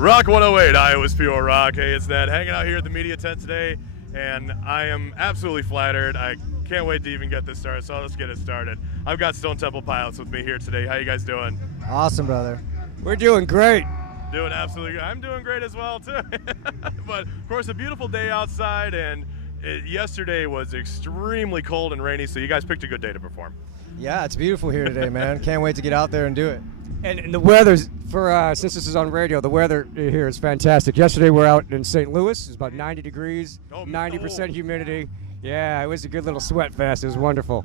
Rock 108, Iowa's Pure Rock. Hey, it's Ned, hanging out here at the media tent today, and I am absolutely flattered. I can't wait to even get this started, so let's get it started. I've got Stone Temple Pilots with me here today. How you guys doing? Awesome, brother. We're doing great. Doing absolutely good. I'm doing great as well, too. But, of course, a beautiful day outside, and yesterday was extremely cold and rainy, so you guys picked a good day to perform. Yeah, it's beautiful here today, man. Can't wait to get out there and do it. And the weather's, since this is on radio, the weather here is fantastic. Yesterday we're out in St. Louis. It was about 90 degrees, 90% humidity. Yeah, it was a good little sweat fest. It was wonderful.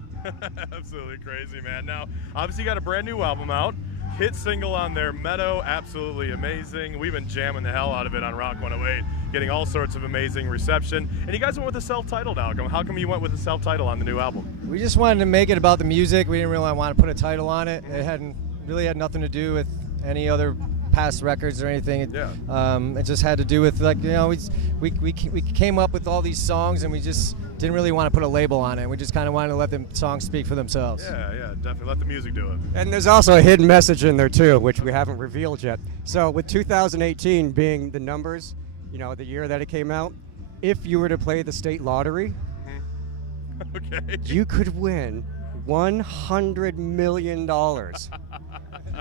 Absolutely crazy, man. Now, obviously you got a brand new album out. Hit single on there, Meadow, absolutely amazing. We've been jamming the hell out of it on Rock 108, getting all sorts of amazing reception. And you guys went with a self-titled album. How come you went with a self-title on the new album? We just wanted to make it about the music. We didn't really want to put a title on it. It had nothing to do with any other past records or anything. It just had to do with, like, you know, we came up with all these songs and we just didn't really want to put a label on it. We just kind of wanted to let the songs speak for themselves. Yeah, definitely. Let the music do it. And there's also a hidden message in there too, which we haven't revealed yet. So with 2018 being the numbers, you know, the year that it came out, if you were to play the state lottery, okay, you could win $100 million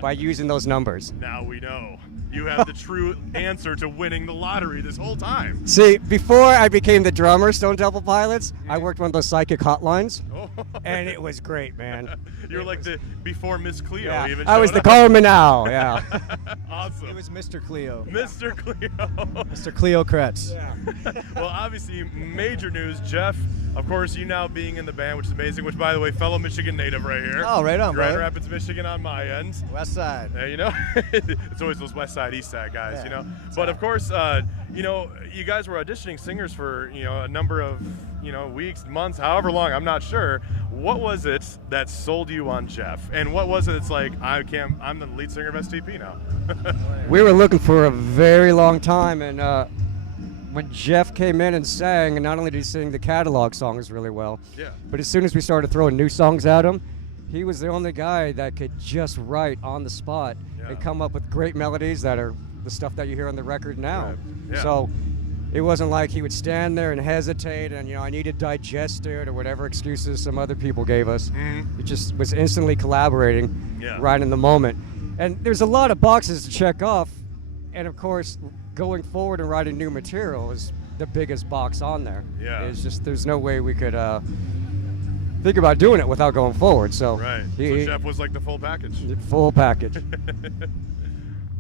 by using those numbers. Now we know. You have the true answer to winning the lottery this whole time. See, before I became the drummer, Stone Temple Pilots, I worked one of those psychic hotlines, and it was great, man. You were like the before Miss Cleo. Yeah, Even I was the up. Carmen Owl, yeah. Awesome. It was Mr. Cleo. Mr. Cleo. Mr. Cleo Kretz. Yeah. Well, obviously, major news. Jeff, of course, you now being in the band, which is amazing, which, by the way, fellow Michigan native right here. Oh, right on, Grand brother. Rapids, Michigan on my end. West Side. You know, it's always those West Side, East Side guys, Yeah. you know. But, of course, you know, you guys were auditioning singers for, you know, a number of, you know, weeks, months, however long, I'm not sure. What was it that sold you on Jeff? And what was it that's like, I'm the lead singer of STP now? We were looking for a very long time, and when Jeff came in and sang, and not only did he sing the catalog songs really well, but as soon as we started throwing new songs at him, he was the only guy that could just write on the spot and come up with great melodies that are the stuff that you hear on the record now. Right. Yeah. So it wasn't like he would stand there and hesitate and, you know, I need to digest it or whatever excuses some other people gave us. Mm-hmm. It just was instantly collaborating right in the moment. And there's a lot of boxes to check off, and of course going forward and writing new material is the biggest box on there. Yeah. It's just there's no way we could think about doing it without going forward. So Right. So Jeff was like the full package. Full package.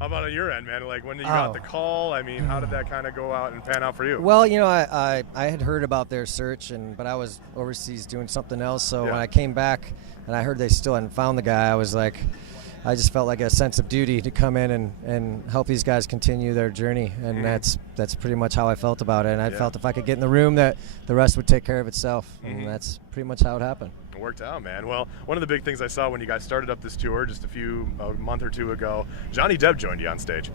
How about on your end, man? Like, when you got the call, I mean, how did that kind of go out and pan out for you? Well, you know, I had heard about their search, but I was overseas doing something else. So when I came back and I heard they still hadn't found the guy, I was like, I just felt like a sense of duty to come in and help these guys continue their journey, and that's pretty much how I felt about it. And I felt if I could get in the room, that the rest would take care of itself, and that's pretty much how it happened. It worked out, man. Well, one of the big things I saw when you guys started up this tour just a month or two ago, Johnny Depp joined you on stage.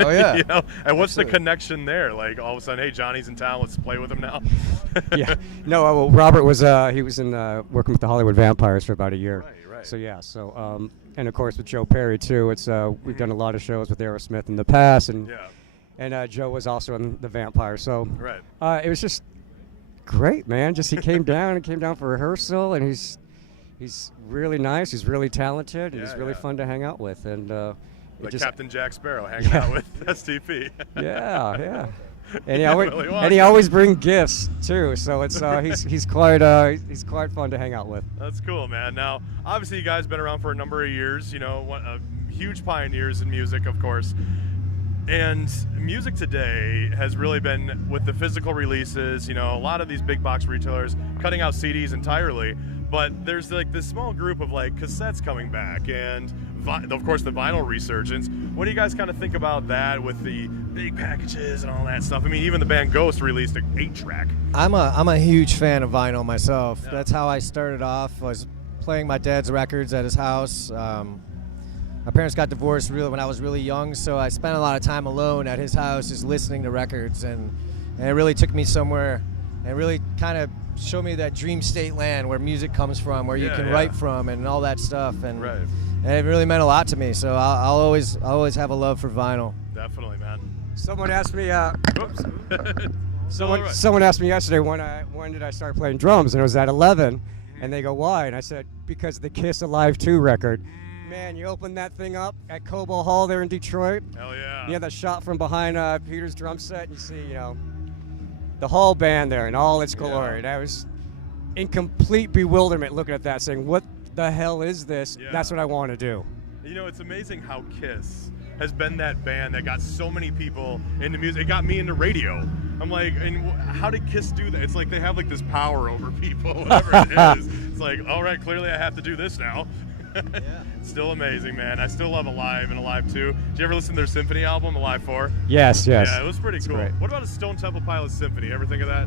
Oh yeah. You know, and what's Absolutely. the connection there? Like, all of a sudden, hey, Johnny's in town, let's play with him now. Yeah. No, well, Robert was he was in working with the Hollywood Vampires for about a year. Right. So yeah. So and of course with Joe Perry too. It's we've done a lot of shows with Aerosmith in the past, and Joe was also in the Vampires. So it was just great, man. Just he came down for rehearsal, and he's really nice. He's really talented. And he's really fun to hang out with, and like Captain Jack Sparrow hanging out with STP. Yeah. And he always brings gifts too, so it's he's quite fun to hang out with. That's cool, man. Now, obviously, you guys have been around for a number of years. You know, huge pioneers in music, of course. And music today has really been with the physical releases. You know, a lot of these big box retailers cutting out CDs entirely. But there's like this small group of like cassettes coming back, and of course the vinyl resurgence. What do you guys kind of think about that with the big packages and all that stuff? I mean, even the band Ghost released an 8-track. I'm a huge fan of vinyl myself. That's how I started off. I was playing my dad's records at his house. My parents got divorced when I was really young, so I spent a lot of time alone at his house just listening to records, and it really took me somewhere and really kind of showed me that dream state land where music comes from, where you can write from, and all that stuff, and it really meant a lot to me. So I'll always have a love for vinyl. definitely, man. Someone asked me. Whoops. Someone asked me yesterday when did I start playing drums, and it was at 11. And they go, why? And I said, because of the Kiss Alive 2 record. Man, you open that thing up at Cobo Hall there in Detroit. Hell yeah. You have that shot from behind Peter's drum set, and you see, the whole band there in all its glory. Yeah. I was in complete bewilderment looking at that, saying, what the hell is this? Yeah. That's what I want to do. It's amazing how Kiss has been that band that got so many people into music. It got me into radio. I'm like, and how did Kiss do that? It's like they have like this power over people, whatever it is. It's like, all right, clearly I have to do this now. Yeah. Still amazing, man. I still love Alive and Alive 2. Did you ever listen to their Symphony album, Alive 4? Yes. Yeah, it was pretty cool. Great. What about a Stone Temple Pilots Symphony? Ever think of that?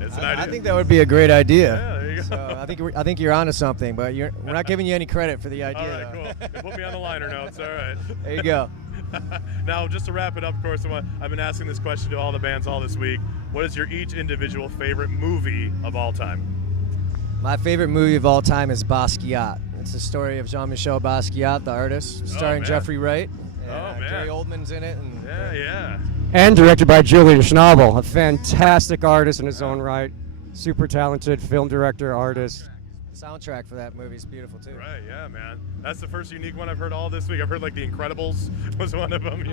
It's an idea. I think that would be a great idea. Yeah, there you go. So I think you're onto something, but we're not giving you any credit for the idea. All right, cool. Put me on the liner notes. All right. There you go. Now, just to wrap it up, of course, I've been asking this question to all the bands all this week. What is your each individual favorite movie of all time? My favorite movie of all time is Basquiat. It's the story of Jean-Michel Basquiat, the artist, starring Jeffrey Wright. And, Gary Oldman's in it. And yeah. And directed by Julian Schnabel, a fantastic artist in his own right. Super talented film director, artist. The soundtrack for that movie is beautiful, too. Right, yeah, man. That's the first unique one I've heard all this week. I've heard, like, The Incredibles was one of them,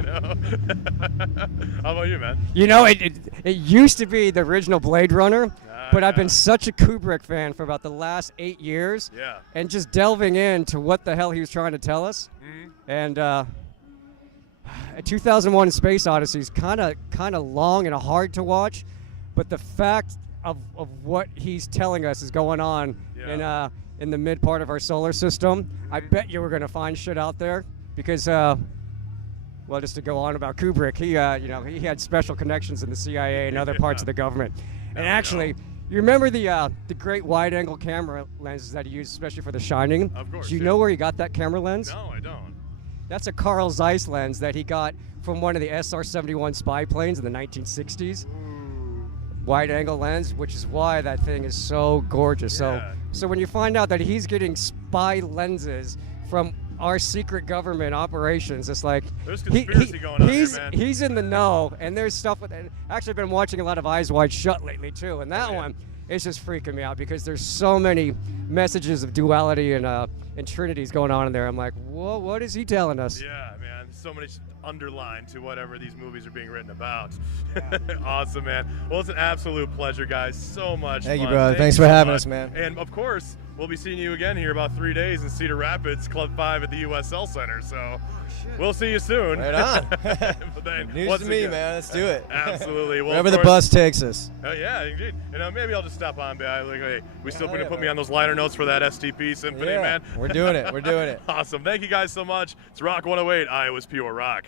How about you, man? It used to be the original Blade Runner. But I've been such a Kubrick fan for about the last 8 years. Yeah. And just delving into what the hell he was trying to tell us. Mm-hmm. And 2001: Space Odyssey is kind of long and hard to watch, but the fact of what he's telling us is going on in the mid part of our solar system, Mm-hmm. I bet you we're going to find shit out there because just to go on about Kubrick, he had special connections in the CIA and other parts of the government. And actually, you remember the great wide-angle camera lenses that he used, especially for The Shining? Of course. Do you know where he got that camera lens? No, I don't. That's a Carl Zeiss lens that he got from one of the SR-71 spy planes in the 1960s. Ooh. Wide-angle lens, which is why that thing is so gorgeous. Yeah. So when you find out that he's getting spy lenses from our secret government operations, it's like there's conspiracy going on here, man. He's in the know, and there's stuff with it. Actually, I've been watching a lot of Eyes Wide Shut lately too, and that one is just freaking me out because there's so many messages of duality and trinities going on in there. I'm like, whoa, what is he telling us? Yeah, man, so many underlined to whatever these movies are being written about. Awesome, man. Well, it's an absolute pleasure, guys. So much Thank fun. you, brother. Thanks for having us, man. And of course, we'll be seeing you again here about 3 days in Cedar Rapids, Club 5 at the USL Center. So we'll see you soon. Right on. News to me, man. Let's do it. Absolutely. Well, wherever the bus takes us. Yeah, indeed. And maybe I'll just stop on by. Like, hey, we still going to put me on those liner notes for that STP symphony, man. We're doing it. We're doing it. Awesome. Thank you guys so much. It's Rock 108, Iowa's Pure Rock.